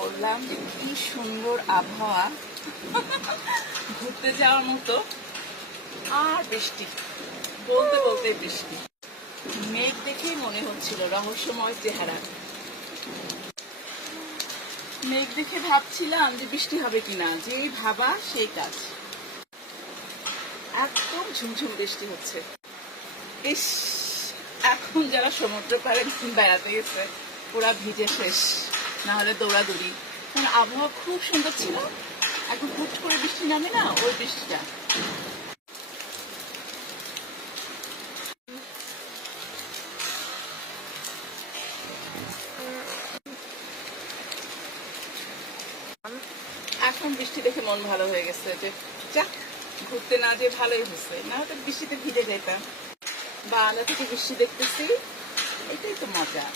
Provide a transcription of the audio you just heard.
বললাম যে কি সুন্দর আবহাওয়া, ঘুরতে যাওয়ার মতো। আর বৃষ্টি, বলতে বলতে বৃষ্টি। মেঘ দেখেই মনে হচ্ছিল রহস্যময় চেহারা। মেঘ দেখে ভাবছিলাম যে বৃষ্টি হবে কিনা, যেই ভাবা সেই কাজ, একদম ঝুমঝুম বৃষ্টি হচ্ছে। ইস, এখন যারা সমুদ্র পাড়ে বেড়াতে গেছে ওরা ভিজে শেষ, না হলে দৌড়াদৌড়ি। কারণ আবহাওয়া খুব সুন্দর ছিল, এখন হুট করে বৃষ্টি নামে না, ওই বৃষ্টিটা। এখন বৃষ্টি দেখে মন ভালো হয়ে গেছে, যে যাক, ঘুরতে না যেয়ে ভালোই হয়েছে, না হয়তো বৃষ্টিতে ভিজে যেতাম। বারান্দা থেকে বৃষ্টি দেখতেছি, এটাই তো মজা।